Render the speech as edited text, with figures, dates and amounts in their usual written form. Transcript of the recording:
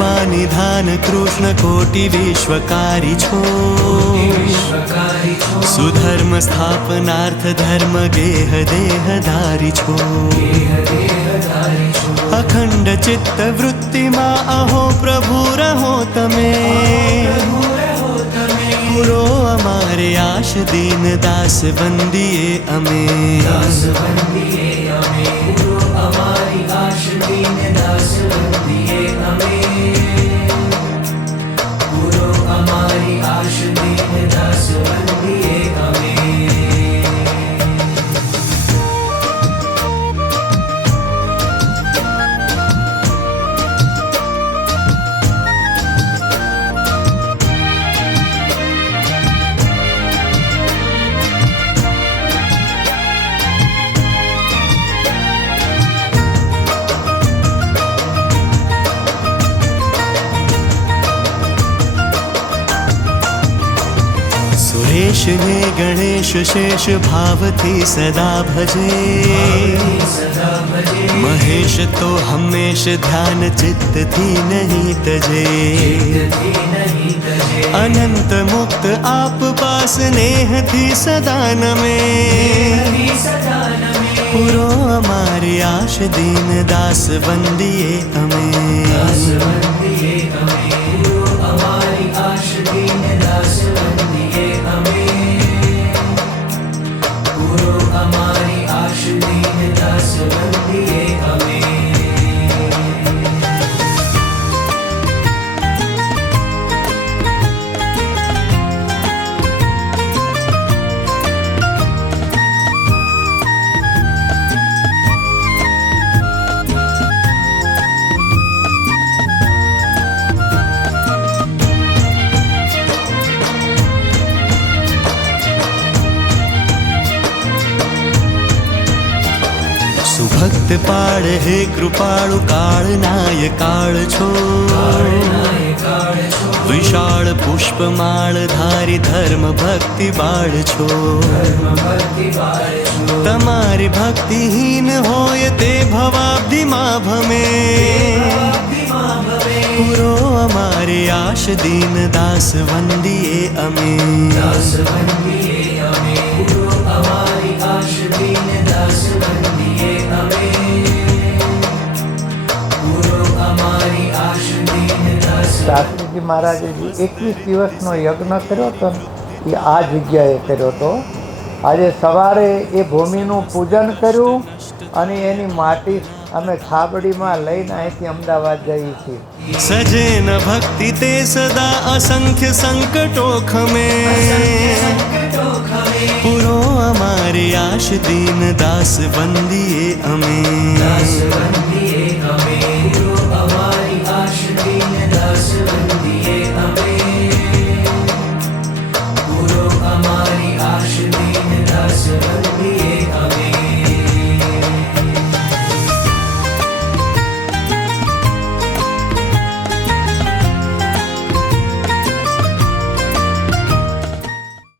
कृपा निधान कृष्ण कोटि विश्वकारी छो सुधर्म स्थापनार्थ धर्म गेह देहधारी छो अखंड चित्त वृत्ति मा अहो प्रभु रहो तमे पूरो अमारे आश दीन दास बंदिए अमे सुरेश ने गणेश शेष भाव थी सदा भजे महेश तो हमेश ध्यान चित्त थी नहीं तजे अनंत मुक्त आप पास नेह थी सदान में पूरो हमारी आश दीन दास बंदिए हमें सुभक्त पाळ हे कृपाळु काळ नाय काळ छो विशाल पुष्पमाळ धारी धर्म भक्ति बाळ छो तमारी भक्तिहीन होय ते भवाब्धि मा भमे पूरो अमारी आश दीन दास वंदिए अमे શાસ્ત્રીજી મહારાજે 21 દિવસનો યજ્ઞ કર્યો હતો એ આ જગ્યાએ કર્યો હતો. આજે સવારે એ ભૂમિનું પૂજન કર્યું અને એની માટી અમે ખાબડીમાં લઈને અહીંથી અમદાવાદ જઈએ છીએ. સજેન ભક્તિ તે સદા અસંખ્ય સંકટો ખમે પૂરો અમારી આશ દીન દાસ વંદીએ અમે